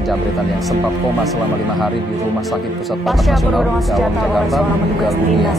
penjamretan yang sempat koma selama 5 hari di Rumah Sakit Pusat Otak Nasional Cawang, Jakarta meninggal dunia.